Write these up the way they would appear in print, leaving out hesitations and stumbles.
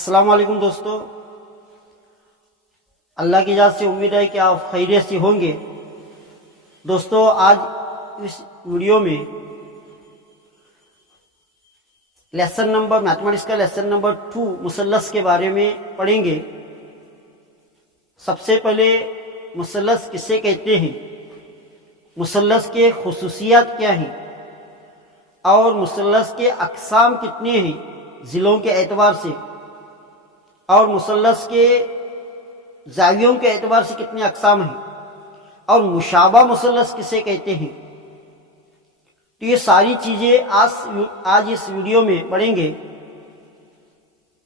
السلام علیکم دوستو، اللہ کی ذات سے امید ہے کہ آپ خیریت سے ہوں گے۔ دوستو، آج اس ویڈیو میں میتھمیٹکس کا لیسن نمبر 2 مثلث کے بارے میں پڑھیں گے۔ سب سے پہلے مثلث کسے کہتے ہیں، مثلث کے خصوصیات کیا ہیں، اور مثلث کے اقسام کتنے ہیں ضلعوں کے اعتبار سے، اور مثلث کے زاویوں کے اعتبار سے کتنے اقسام ہیں، اور مشابہ مثلث کسے کہتے ہیں۔ تو یہ ساری چیزیں آج اس ویڈیو میں پڑھیں گے،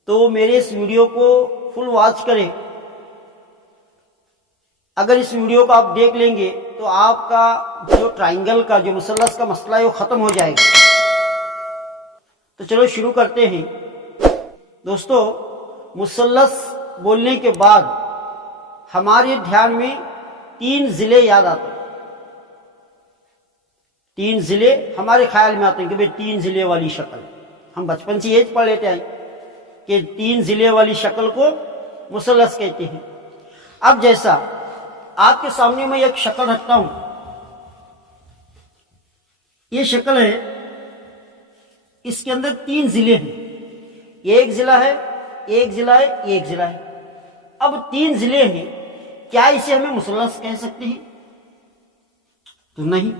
تو میرے اس ویڈیو کو فل واچ کریں۔ اگر اس ویڈیو کو آپ دیکھ لیں گے تو آپ کا جو ٹرائنگل کا جو مثلث کا مسئلہ ہے وہ ختم ہو جائے گا۔ تو چلو شروع کرتے ہیں۔ دوستو، مثلث بولنے کے بعد ہمارے دھیان میں 3 ضلع یاد آتے ہیں۔ 3 ضلع ہمارے خیال میں آتے ہیں کہ بھئی 3 ضلع والی شکل، ہم بچپن سے یہ پڑھ لیتے ہیں کہ 3 ضلع والی شکل کو مثلث کہتے ہیں۔ اب جیسا آپ کے سامنے میں ایک شکل رکھتا ہوں، یہ شکل ہے، اس کے اندر 3 ضلع ہیں، ایک ضلع ہے، ایک ضلع ہے، ایک ضلع ہے۔ اب 3 ضلع ہیں، کیا اسے ہمیں مثلث کہہ سکتے ہیں؟ تو نہیں،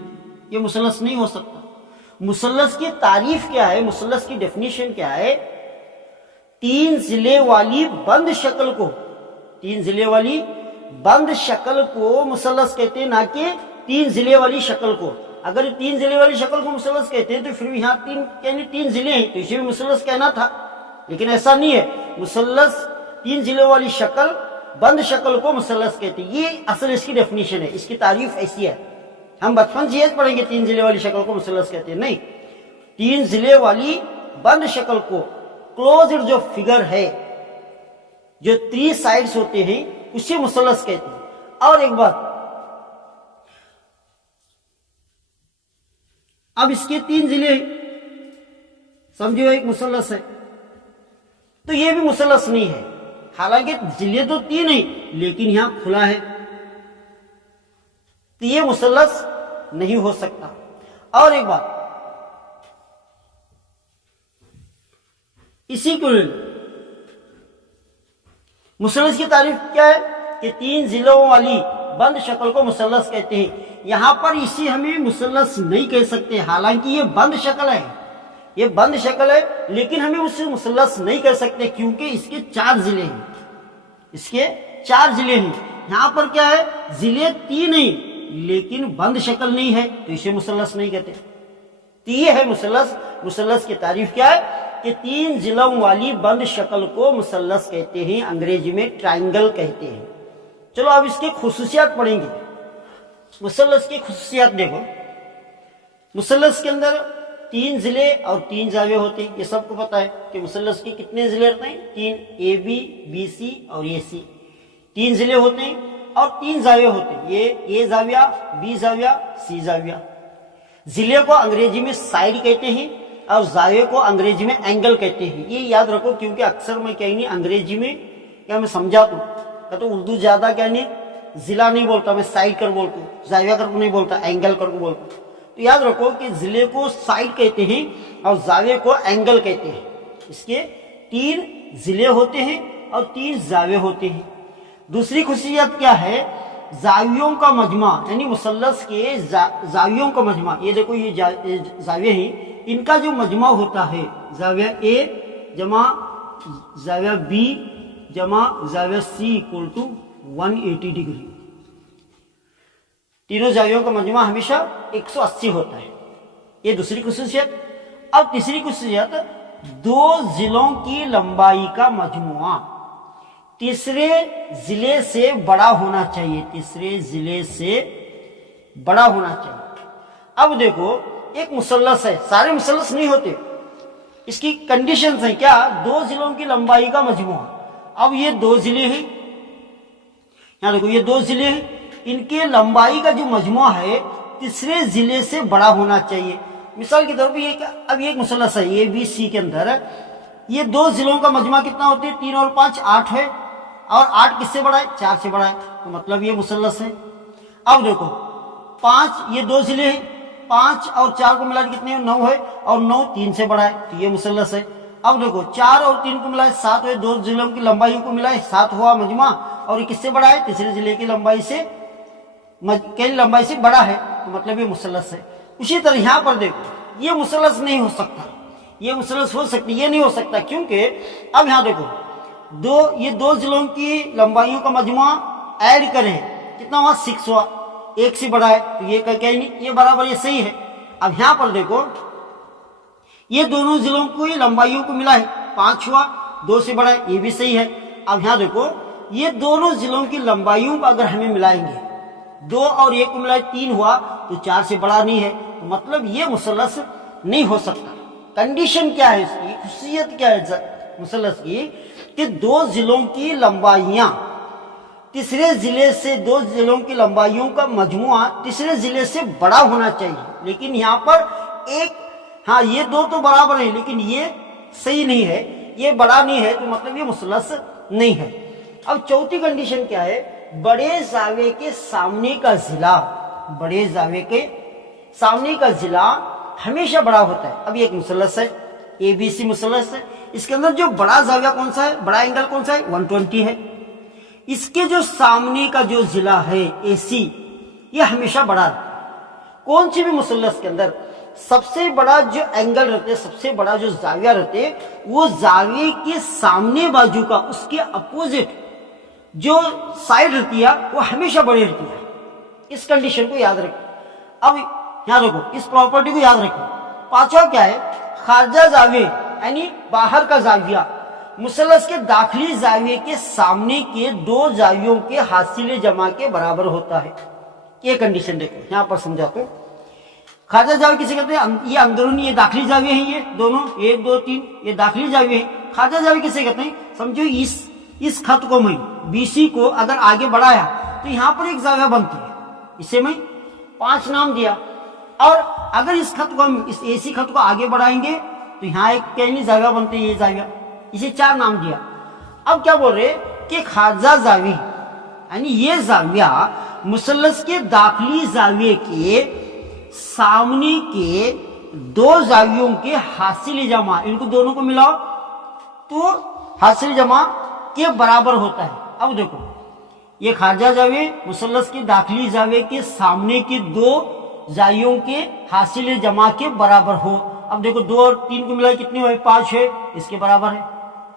یہ مثلث نہیں ہو سکتا۔ مثلث کی تعریف کیا ہے، مثلث کی ڈیفینیشن کیا ہے؟ 3 ضلع والی بند شکل کو، 3 ضلع والی بند شکل کو مثلث کہتے ہیں، نہ کہ 3 ضلع والی شکل کو۔ اگر 3 ضلع والی شکل کو مثلث کہتے ہیں تو پھر یہاں 3 ضلع ہیں، تو اسے بھی مثلث کہنا تھا، لیکن ایسا نہیں ہے۔ مثلث 3 ضلع والی شکل، بند شکل کو مثلث کہتے ہیں، یہ اصل اس کی ڈیفینیشن ہے، اس کی تعریف ایسی ہے۔ ہم بچپن سے یہ پڑھیں گے 3 ضلع والی شکل کو مثلث کہتے ہیں، نہیں، 3 ضلع والی بند شکل کو، کلوزڈ جو فگر ہے، جو 3 سائڈز ہوتے ہیں، اسے مثلث کہتے ہیں۔ اور ایک بات، اب اس کے 3 ضلع سمجھو ایک مثلث ہے، تو یہ بھی مثلث نہیں ہے، حالانکہ ضلع تو 3 ہیں لیکن یہاں کھلا ہے، تو یہ مثلث نہیں ہو سکتا۔ اور ایک بات، اسی کو مثلث کی تعریف کیا ہے کہ 3 ضلعوں والی بند شکل کو مثلث کہتے ہیں۔ یہاں پر اسے ہمیں مثلث نہیں کہہ سکتے، حالانکہ یہ بند شکل ہے، یہ بند شکل ہے، لیکن ہمیں اسے مثلث نہیں کہہ سکتے کیونکہ اس کے 4 ضلع ہیں، اس کے 4 ضلع ہیں۔ یہاں پر کیا ہے، ضلع 3 ہیں لیکن بند شکل نہیں ہے، تو اسے مثلث نہیں کہتے۔ تو یہ ہے مثلث۔ مثلث کی تعریف کیا ہے کہ 3 ضلعوں والی بند شکل کو مثلث کہتے ہیں، انگریزی میں ٹرائنگل کہتے ہیں۔ چلو اب اس کی خصوصیات پڑھیں گے۔ مثلث کی خصوصیات دیکھو، مثلث کے اندر 3 ضلع اور 3 زاویے ہوتے ہیں، یہ سب کو پتا ہے کہ مثلث کے کتنے ضلع ہوتے ہیں، 3، اے بی، بی سی اور اے سی، 3 ضلع ہوتے ہیں اور 3 زاویے ہوتے ہیں، یہ اے زاویہ، بی زاویہ، سی زاویہ۔ ضلع کو انگریزی میں سائڈ کہتے ہیں اور زاویے کو انگریزی میں اینگل کہتے ہیں، یہ یاد رکھو، کیونکہ اکثر میں کہیں نہیں انگریزی میں کیا میں سمجھاتا ہوں، تو اردو زیادہ کیا نہیں ضلع نہیں بولتا، میں سائڈ کر بولتا ہوں، زاویہ کر کو نہیں بولتا، اینگل کر کو بولتا ہوں۔ تو یاد رکھو کہ ضلع کو سائڈ کہتے ہیں اور زاویے کو اینگل کہتے ہیں۔ اس کے 3 ضلع ہوتے ہیں اور 3 زاویے ہوتے ہیں۔ دوسری خصوصیت کیا ہے، زاویوں کا مجمع، یعنی مثلث کے زاویوں کا مجمع، یہ دیکھو یہ زاویے ہیں، ان کا جو مجمع ہوتا ہے، زاویہ اے جمع زاویہ بی جمع زاویہ سی اکول ٹو 180 ڈگری، تینوں زاویوں کا مجموعہ ہمیشہ 180 ہوتا ہے، یہ دوسری خصوصیت۔ اب تیسری خصوصیت، 2 ضلعوں کی لمبائی کا مجموعہ تیسرے ضلع سے بڑا ہونا چاہیے، تیسرے ضلع سے بڑا ہونا چاہیے۔ اب دیکھو ایک مثلث ہے، سارے مثلث نہیں ہوتے، اس کی کنڈیشنز ہیں، کیا 2 ضلعوں کی لمبائی کا مجموعہ۔ اب یہ 2 ضلع ہیں، یہاں دیکھو یہ 2 ضلع ہیں، ان کے لمبائی کا جو مجموعہ ہے تیسرے ضلع سے بڑا ہونا چاہیے۔ مثال کے طور پر اب یہ ایک مثلث ہے، اے بی سی کے اندر یہ دو ضلعوں کا مجمع کتنا ہوتے ہیں؟ 3 اور 5 8 ہے، اور 8 کس سے بڑا ہے؟ 4 سے بڑا ہے، تو مطلب یہ مثلث ہے۔ اب دیکھو 5 یہ دو ضلع ہیں، 5 اور 4 کو ملا کے کتنے 9 ہے، اور 9 3 سے بڑا ہے، تو یہ مثلث ہے۔ اب دیکھو 4 اور 3 کو ملا 7 ہے، دو ضلعوں کی لمبائیوں کو ملا 7 ہوا مجمع، اور یہ کس سے بڑا ہے؟ تیسرے ضلع کی لمبائی سے بڑا ہے، تو مطلب یہ مثلث ہے۔ اسی طرح یہاں پر دیکھو یہ مثلث نہیں ہو سکتا، یہ مثلث ہو سکتی، یہ نہیں ہو سکتا، کیونکہ اب یہاں دیکھو یہ دو ضلعوں کی لمبائیوں کا مجموعہ ایڈ کریں کتنا ہوا؟ 6 ہوا، 1 سے بڑا ہے، تو یہ کہیں نہیں، یہ برابر، یہ صحیح ہے۔ اب یہاں پر دیکھو یہ دونوں ضلعوں کو لمبائیوں کو ملا ہے 5 ہوا، 2 سے بڑا ہے، یہ بھی صحیح ہے۔ اب یہاں دیکھو یہ دونوں ضلعوں کی لمبائیوں کو اگر ہمیں ملائیں گے، 2 اور 1 کو ملائے 3 ہوا، تو 4 سے بڑا نہیں ہے، تو مطلب یہ مثلث نہیں ہو سکتا۔ کنڈیشن کیا ہے اس کی، خصوصیت کیا ہے مثلث کی، کہ دو ضلعوں کی لمبائیاں تیسرے ضلع سے، دو ضلعوں کی لمبائیوں کا مجموعہ تیسرے ضلع سے بڑا ہونا چاہیے، لیکن یہاں پر ہاں یہ دو تو برابر ہے، لیکن یہ صحیح نہیں ہے، یہ بڑا نہیں ہے، تو مطلب یہ مثلث نہیں ہے۔ اب چوتھی کنڈیشن کیا ہے؟ بڑے زاویے کے سامنے کا ضلع، بڑے زاویے کے سامنے کا ضلع ہمیشہ بڑا ہوتا ہے۔ اب یہ ایک مثلث ہے، اے بی سی مثلث ہے، اس کے اندر جو بڑا زاویہ کون سا ہے، بڑا اینگل کون سا ہے؟ 120 ہے۔ اس کے جو سامنے کا جو ضلع ہے اے سی، یہ ہمیشہ بڑا رہتا ہے۔ کون سی بھی مثلث کے اندر سب سے بڑا جو اینگل رہتے، سب سے بڑا جو زاویہ رہتے، وہ زاویے کے سامنے بازو کا، اس کے اپوزٹ جو سائڈ رہتی ہے وہ ہمیشہ بڑی رہتی ہے۔ اس کنڈیشن کو یاد رکھیں۔ اب یہاں رکھو، اس پراپرٹی کو یاد رکھیں۔ پانچواں کیا ہے؟ خارجہ زاویہ یعنی باہر کا زاویہ مثلث کے داخلی زاویے کے سامنے کے دو زاویوں کے حاصل جمع کے برابر ہوتا ہے۔ یہ کنڈیشن دیکھو، یہاں پر سمجھاتا ہوں۔ خارجہ زاویہ کسے کہتے ہیں؟ یہ اندرونی، یہ داخلی زاویہ ہیں، یہ دونوں 1 2 3 یہ داخلی زاویہ ہیں۔ خارجہ زاویہ کسے کہتے ہیں؟ سمجھو اس خط کو میں بی سی کو اگر آگے بڑھایا تو یہاں پر ایک زاویہ بنتی ہے، اسے میں 5 نام دیا، اور اگر اس خط کو ہم اس اے سی خط کو آگے بڑھائیں گے تو یہاں ایک زاویہ بنتے ہیں، یہ زاویہ، اسے 4 نام دیا۔ اب کیا بول رہے کہ خارجہ زاویہ یعنی یہ زاویہ مثلث کے داخلی زاویے کے سامنے کے دو زاویوں کے حاصل جمع، ان کو دونوں کو ملاؤ تو حاصل جمع کے برابر ہوتا ہے۔ اب دیکھو یہ خارجہ زاویہ مثلث کے داخلی زاویے کے سامنے کے دو زاویوں کے حاصل جمع کے برابر ہو۔ اب دیکھو 2 اور 3 کو ملائے کتنے ہوئے؟ 5 ہے، اس کے برابر ہے،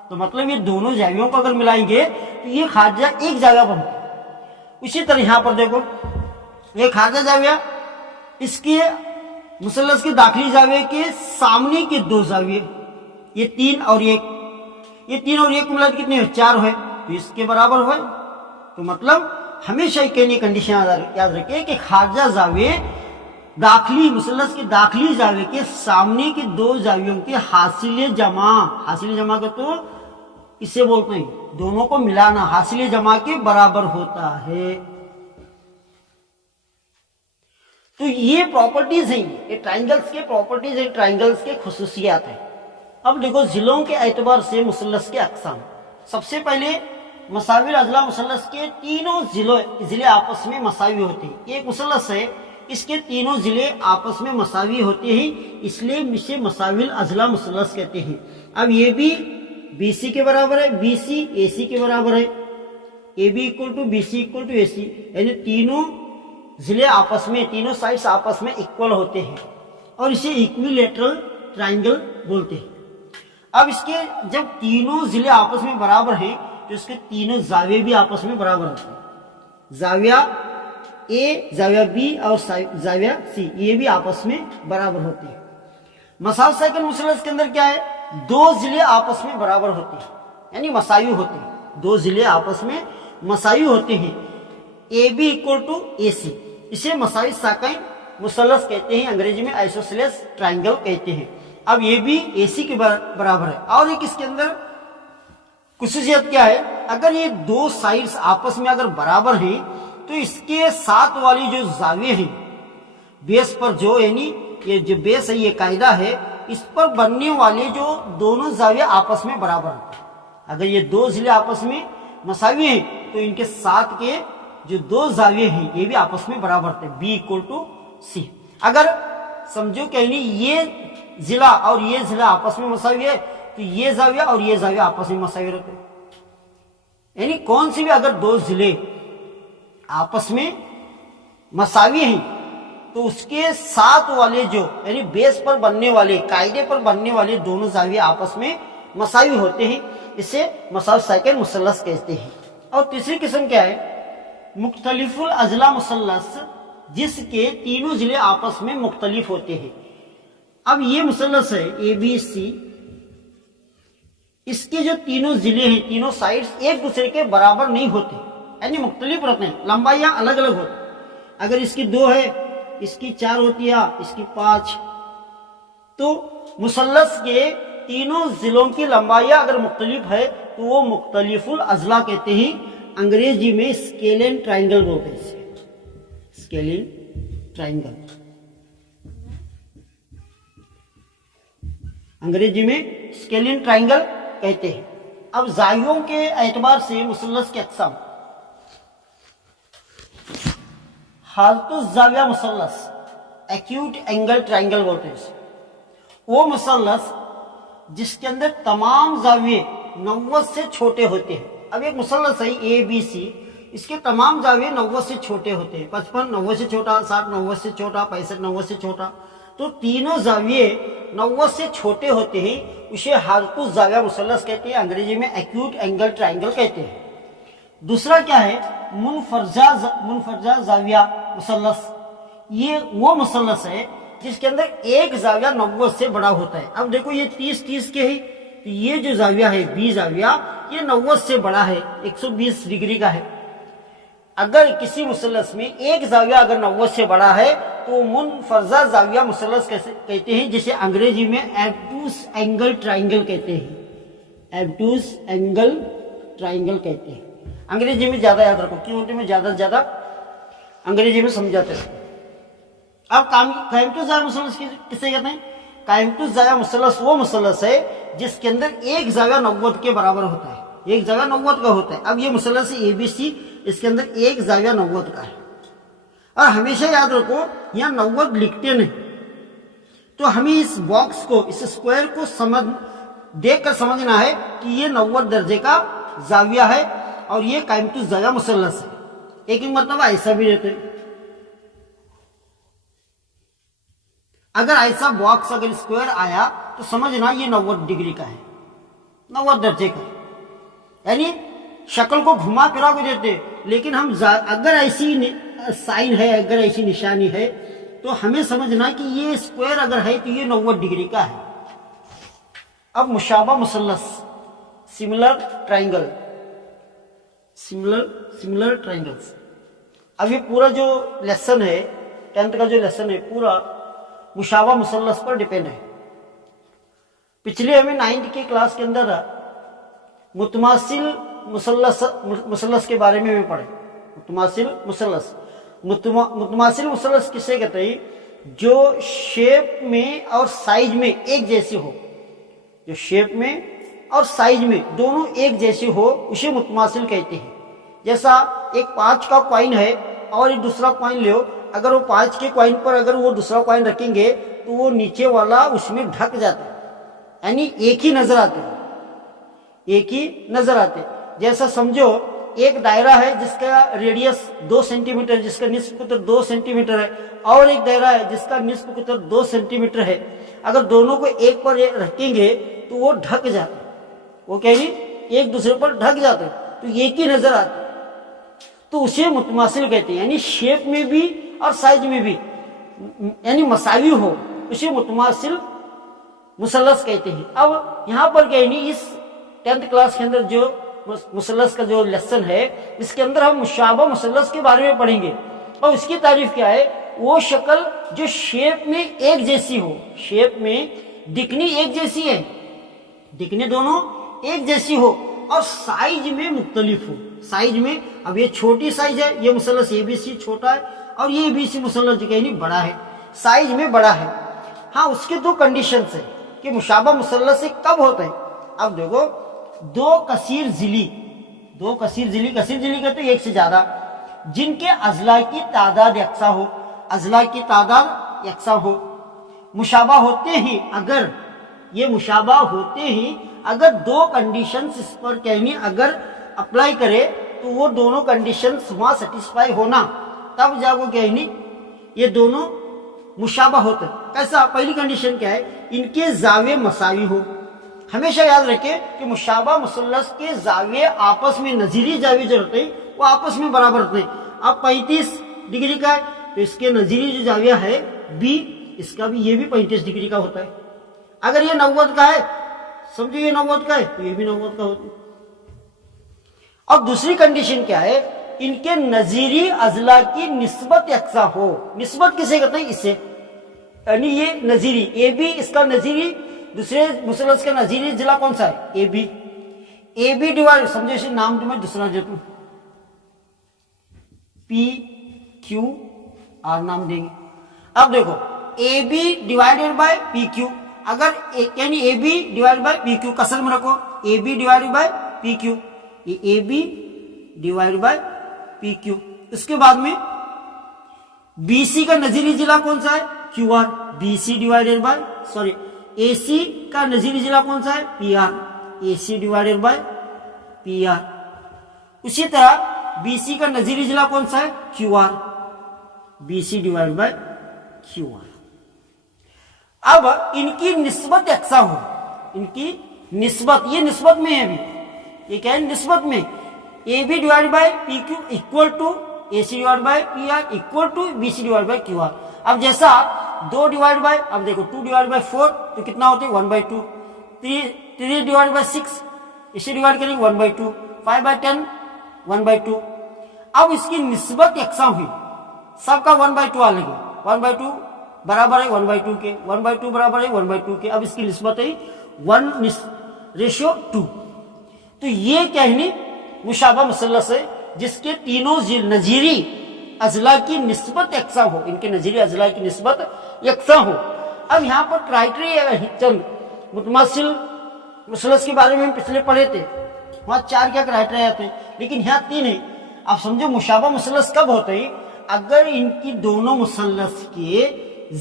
تو مطلب یہ دونوں زاویوں کو اگر ملائیں گے تو یہ خارجہ ایک زاویہ بنتا ہے۔ اسی طرح یہاں پر دیکھو یہ خارجہ زاویہ اس کے مثلث کے داخلی زاویے کے سامنے کے دو زاویے، یہ 3 اور 1، یہ 3 اور 1 کو ملا کتنے ہوئے؟ 4 ہوئے، تو اس کے برابر ہوئے۔ تو مطلب ہمیشہ ایک کنڈیشن یاد رکھیں کہ خارجہ زاویہ داخلی مثلث کے داخلی زاویے کے سامنے کے دو زاویوں کے حاصل جمع کا تو اسے بولتے ہیں دونوں کو ملانا، حاصل جمع کے برابر ہوتا ہے۔ تو یہ پراپرٹیز ہیں، یہ ٹرائنگلز کے پراپرٹیز ہیں، ٹرائنگلز کے خصوصیات ہیں۔ اب دیکھو ضلعوں کے اعتبار سے مثلث کے اقسام۔ سب سے پہلے مساوی الاضلاع مثلث کے تینوں ضلع آپس میں مساوی ہوتے ہیں۔ ایک مثلث ہے، اس کے تینوں ضلع آپس میں مساوی ہوتے ہیں، اس لیے اسے مساوی الاضلاع مثلث کہتے ہیں۔ اب یہ بھی بی سی کے برابر ہے، بی سی اے سی کے برابر ہے، A B equal to B C equal to A C, یعنی تینوں ضلع آپس میں، تینوں سائڈس آپس میں اکول ہوتے ہیں، اور اسے ایکویلیٹرل ٹرائنگل بولتے ہیں۔ اب اس کے جب تینوں ضلع آپس میں برابر ہیں تو اس کے تینوں زاویے بھی آپس میں برابر ہوتے ہیں۔ زاویہ اے، زاویہ بی اور زاویہ سی، یہ بھی آپس میں برابر ہوتے ہیں۔ مساوی سائیکل مثلث کے اندر کیا ہے؟ دو ضلع آپس میں برابر ہوتے ہیں، یعنی مساوی ہوتے ہیں، دو ضلع آپس میں مساوی ہوتے ہیں، اے بی اکول ٹو اے سی، اسے مساوی ساکن مثلث کہتے ہیں، انگریزی میں آئسوسیلیس ٹرائنگل کہتے ہیں۔ اب یہ بھی اے سی کے برابر ہے۔ اور ایک اس کے اندر خصوصیت کیا ہے؟ اگر یہ دو سائڈز آپس میں اگر برابر ہیں تو اس کے ساتھ والی جو زاویے ہیں بیس پر، جو یعنی یہ جو بیس ہے، یہ قاعدہ ہے اس پر بننے والے جو دونوں زاویے آپس میں برابر ہیں. اگر یہ دو ضلع آپس میں مساوی ہیں تو ان کے ساتھ کے جو دو زاویے ہیں یہ بھی آپس میں برابر تھے, B=C. اگر سمجھو کہ یہ ضلع اور یہ ضلع آپس میں مساوی ہے تو یہ زاویہ اور یہ زاویہ آپس میں مساوی رہتے ہیں. یعنی کون سی بھی اگر دو ضلع آپس میں مساوی ہیں تو اس کے ساتھ والے جو یعنی بیس پر بننے والے, قاعدے پر بننے والے دونوں زاویے آپس میں مساوی ہوتے ہیں. اسے مساوی سائیکل مثلث کہتے ہیں. اور تیسری قسم کیا ہے؟ مختلف الاضلاع مثلث, جس کے تینوں ضلع آپس میں مختلف ہوتے ہیں. اب یہ مثلث ہے ABC, اس کے جو تینوں ضلع ہیں, تینوں سائڈز ایک دوسرے کے برابر نہیں ہوتے, یعنی مختلف رہتے ہیں, لمبائیاں الگ الگ ہوتی. اگر اس کی 2 ہے, اس کی 4 ہوتی ہے, اس کی 5, تو مثلث کے تینوں ضلعوں کی لمبائیاں اگر مختلف ہے تو وہ مختلف الاضلاع کہتے ہیں. انگریزی میں اسکیلین ٹرائنگل بولتے ہیں, اسکیلین ٹرائنگل, انگریزی میں اسکیلین ٹرائنگل کہتے ہیں. اب زاویوں کے اعتبار سے مثلث کے اقسام: حالت الزاویہ مثلث, ایکیوٹ اینگل ٹرائنگل بولتے ہیں. وہ مثلث جس کے اندر تمام زاویے 90 سے چھوٹے ہوتے ہیں. اب ایک مثلث ہے ABC, اس کے تمام زاویے 90 سے چھوٹے ہوتے ہیں. 55 90 سے چھوٹا, 60 90 سے چھوٹا, 65 90 سے چھوٹا, تو تینوں زاویے 90 سے چھوٹے ہوتے ہیں. اسے حالت الزاویہ مثلث کہتے ہیں, انگریزی میں ایکیوٹ اینگل ٹرائنگل کہتے ہیں. دوسرا کیا ہے؟ منفرجہ زاویہ مثلث. یہ وہ مثلث ہے جس کے اندر ایک زاویہ 90 سے بڑا ہوتا ہے. اب دیکھو یہ 30 کے ہے, تو یہ جو زاویہ ہے B زاویہ, یہ 90 سے بڑا ہے, 120 ڈگری کا ہے. اگر کسی مثلث میں ایک زاویہ اگر 90 سے بڑا ہے تو وہ منفرجہ زاویہ مثلث کہتے ہیں, جسے انگریزی میں ایبٹوس اینگل ٹرائنگل کہتے ہیں. ایبٹوس اینگل ٹرائنگل کہتے ہیں. انگریزی میں زیادہ یاد رکھو کیونکہ میں زیادہ سے زیادہ انگریزی میں سمجھاتے ہیں. اب قائمۃ الزاویہ مثلث کسے کہتے ہیں؟ قائمۃ الزاویہ مثلث وہ مثلث ہے جس کے اندر ایک زاویہ 90 کے برابر ہوتا ہے, ایک زاویہ 90 کا ہوتا ہے. اب یہ مثلث ABC, اس کے اندر ایک زاویہ 90 کا ہے. اور ہمیشہ یاد رکھو یہاں 90 لکھتے نہیں, تو ہمیں اس باکس کو, اس اسکوائر کو دیکھ کر سمجھنا ہے کہ یہ 90 درجے کا زاویہ ہے اور یہ قائمۃ الزاویہ مثلث ہے. ایک مرتبہ ایسا بھی رہتے ہیں. اگر ایسا باکس اگر اسکوائر آیا تو سمجھنا یہ 90 ڈگری کا ہے, 90 درجے کا. یعنی شکل کو گھما پھرا کے دیتے, لیکن ہم اگر ایسی سائن ہے, اگر ایسی نشانی ہے تو ہمیں سمجھنا کہ یہ اسکوائر اگر ہے تو یہ 90 ڈگری کا ہے. اب مشابہ مثلث, سملر ٹرائنگل, سملر ٹرائنگلز. اب یہ پورا جو لیسن ہے, 10th کا جو لیسن ہے, پورا مشابہ مثلث پر ڈیپینڈ ہے. پچھلے ہمیں 9th کی کلاس کے اندر متماثل مثلث کے بارے میں پڑھے. متماثل مثلث کسے کہتے ہیں؟ جو شیپ میں اور سائز میں ایک جیسی ہو, جو شیپ میں اور سائز میں دونوں ایک جیسی ہو اسے متماثل کہتے ہیں. جیسا ایک 5 کا کوائن ہے اور ایک دوسرا کوائن لو, اگر وہ 5 کے کوائن پر اگر وہ دوسرا کوائن رکھیں گے تو وہ نیچے والا اس میں ڈھک جاتا ہے, یعنی ایک ہی نظر آتے, ایک ہی نظر آتے. جیسا سمجھو ایک دائرہ ہے جس کا ریڈیس 2 سینٹی میٹر, جس کا نصف قطر 2 سینٹی میٹر ہے, اور ایک دائرہ ہے جس کا نصف قطر 2 سینٹی میٹر ہے. اگر دونوں کو ایک پر رکھیں گے تو وہ ڈھک جاتے, وہ کہیں ایک دوسرے پر ڈھک جاتے, تو ایک ہی نظر آتے, تو اسے متماثل کہتے ہیں. یعنی شیپ میں بھی اور سائز میں بھی یعنی مساوی ہو, اسے متماثل مثلث کہتے ہیں. اب یہاں پر کہیں اس 10th کلاس کے اندر جو مثلث کا جو لیسن ہے اس کے اندر ہم مشابہ مثلث کے بارے میں پڑھیں گے. اور اس کی تعریف کیا ہے؟ وہ شکل جو شیپ میں ایک جیسی ہو, شیپ میں دکھنی ایک جیسی ہے, دکھنے دونوں ایک جیسی ہو, اور سائز میں مختلف ہو. سائز میں اب یہ چھوٹی سائز ہے, یہ مثلث ABC چھوٹا ہے, اور یہ ABC مثلث جو کہیں بڑا ہے, سائز میں بڑا ہے. ہاں اس کے 2 کنڈیشنز ہیں. کہ مشابہ مثلث سے کب ہوتا ہے. اب دیکھو دو کثیر ضلعی کثیر ضلعی کہتے ہیں ایک سے زیادہ جن کے اضلاع کی تعداد یکساں ہو، اضلاع کی تعداد یکساں ہو، مشابہ ہوتے ہی اگر یہ مشابہ ہوتے ہی اگر دو کنڈیشنز اس پر کہنی اگر اپلائی کرے تو وہ دونوں کنڈیشنز وہاں سیٹسفائی ہونا تب جا کو کہنی یہ دونوں مشابہ ہوتے. کیسا؟ پہلی کنڈیشن کیا ہے؟ ان کے زاویے مساوی ہو. ہمیشہ یاد رکھیں کہ مشابہ مثلث کے زاویے آپس میں نظیری زاویے جو رہتے ہیں وہ آپس میں برابر ہوتے ہیں. اب 35 ڈگری کا ہے تو اس کے نظیری جو زاویہ ہے بی، اس کا بھی یہ بھی 35 ڈگری کا ہوتا ہے. اگر یہ 90 کا ہے سمجھو یہ 90 کا ہے تو یہ بھی 90 کا ہوتا ہے. اب دوسری کنڈیشن کیا ہے؟ ان کے نظیری اضلاع کی نسبت یکساں ہو. نسبت کسے کہتے ہیں؟ اسے یعنی یہ نظیری اے بی، اس کا نظیری دوسرے مثلث کا نظیری اضلاع کون سا ہے؟ اے بی ڈیوائڈ، سمجھو اسے نام میں دوسرا دیتا ہوں پی کیو آر نام دیں گے. اب دیکھو اے بی ڈیوائڈیڈ بائی پی کیو، اگر یعنی اے بی ڈیوائڈ بائی پی کیو کسر میں رکھو اے بی ڈیوائڈ بائی پی کیو، یہ اے بی ڈیوائڈ بائی پی کیو. اس کے بعد میں بی سی کا نظیری اضلاع کون سا ہے؟ Q R. B C divided by A C کا نظیری اضلاع کون سا ہے؟ P R. A C divided by P R. اسی طرح بی سی کا نظیری اضلاع کون سا ہے؟ Q R. B C divide by Q R. اب ان کی نسبت یکساں ہو، ان کی نسبت، یہ نسبت میں ہے ابھی، یہ کیا ہے؟ نسبت میں. A B divide by P Q equal to A C divide by P R equal to B C divide by Q R. اب جیسا 2 ڈیوائڈ بائی، اب دیکھو 2 ڈیوائڈ بائی 4 تو کتنا ہوتے ہیں؟ 1/2. 3 ڈیوائڈ بائی 6 اسے ڈیوائڈ کریں گے 1/2. 5/10 1/2. اب اس کی نسبت یکساں ہوئی، سب کا 1/2 آ لگے. 1/2 برابر ہے 1/2 کے، 1/2 برابر ہے 1/2 کے. اب اس کی نسبت ہے 1:2. تو یہ کہنی مشابہ مثلث ہے جس کے تینوں نظیری اضلاع کی نسبت یکساں ہو، ان کے نظیری اضلاع کی نسبت یکساں ہو. اب یہاں پر کرائٹیریا چند متماثل مثلث کے بارے میں ہم پچھلے پڑھے تھے، وہاں 4 کیا کرائٹیریا آتے ہیں لیکن یہاں 3 ہیں. اب سمجھو مشابہ مثلث کب ہوتے ہیں؟ اگر ان کی دونوں مثلث کے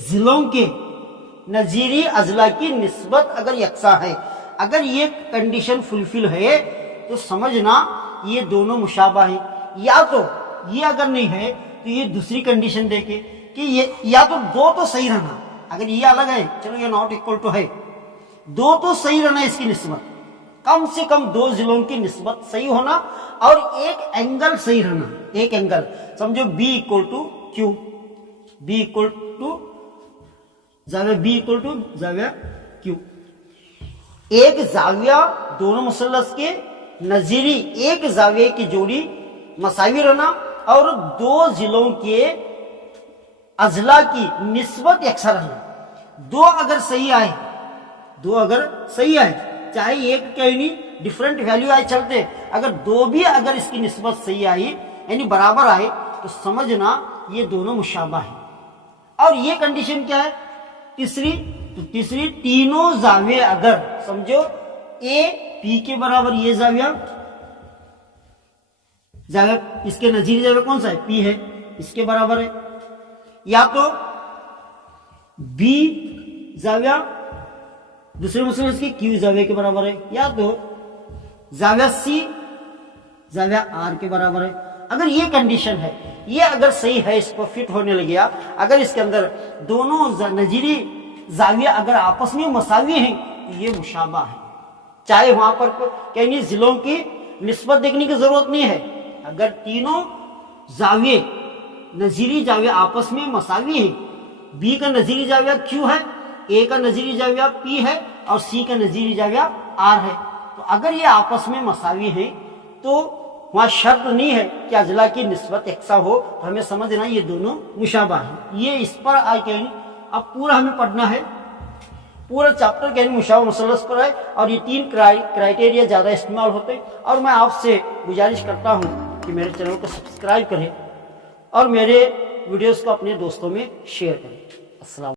ضلعوں کے نظیری اضلاع کی نسبت اگر یکساں ہے، اگر یہ کنڈیشن فلفل ہے تو سمجھنا یہ دونوں مشابہ ہیں. یا تو یہ اگر نہیں ہے تو یہ دوسری کنڈیشن دیکھے کہ یہ یا تو 2 تو صحیح رہنا، اگر یہ الگ ہے چلو یہ ناٹ اکول ٹو ہے، 2 تو صحیح رہنا اس کی نسبت، کم سے کم 2 ضلعوں کی نسبت صحیح ہونا اور ایک اینگل صحیح رہنا. ایک اینگل سمجھو B equal to Q, B equal to زاویہ بی اکول ٹو زاویہ کیو. ایک زاویہ دونوں مثلث کے نظیری ایک زاویے کی جوڑی مساوی رہنا اور 2 ضلعوں کے اضلاع کی نسبت یکساں رہنا. 2 اگر صحیح آئے چاہے ایک کہیں ڈفرنٹ ویلیو آئے چلتے، اگر 2 بھی اگر اس کی نسبت صحیح آئی یعنی برابر آئے تو سمجھنا یہ دونوں مشابہ ہیں. اور یہ کنڈیشن کیا ہے؟ تیسری تینوں زاویے اگر سمجھو اے پی کے برابر، یہ زاویہ اس کے نظیری زاویہ کون سا ہے؟ پی ہے، اس کے برابر ہے. یا تو بی زاویہ دوسرے مثلث کے کیو زاویہ کے برابر ہے، یا تو زاویہ سی زاویہ آر کے برابر ہے. اگر یہ کنڈیشن ہے، یہ اگر صحیح ہے، اس کو فٹ ہونے لگیا، اگر اس کے اندر دونوں نظیری زاویہ اگر آپس میں مساوی ہیں تو یہ مشابہ ہے. چاہے وہاں پر کہیں ضلعوں کی نسبت دیکھنے کی ضرورت نہیں ہے، اگر تینوں زاویے نظیری زاویہ آپس میں مساوی ہیں، بی کا نظیری زاویہ کیو ہے، اے کا نظیری زاویہ پی ہے اور سی کا نظیری زاویہ آر ہے، تو اگر یہ آپس میں مساوی ہیں تو وہاں شرط نہیں ہے کہ اضلاع کی نسبت یکساں ہو، تو ہمیں سمجھنا یہ دونوں مشابہ ہیں. یہ اس پر اب پورا ہمیں پڑھنا ہے، پورا چیپٹر کہیں مشابہ مثلث پر ہے اور یہ 3 کرائٹیریا زیادہ استعمال ہوتے ہیں. اور میں آپ سے گزارش کرتا ہوں کہ میرے چینل کو سبسکرائب کریں اور میرے ویڈیوز کو اپنے دوستوں میں شیئر کریں. السلام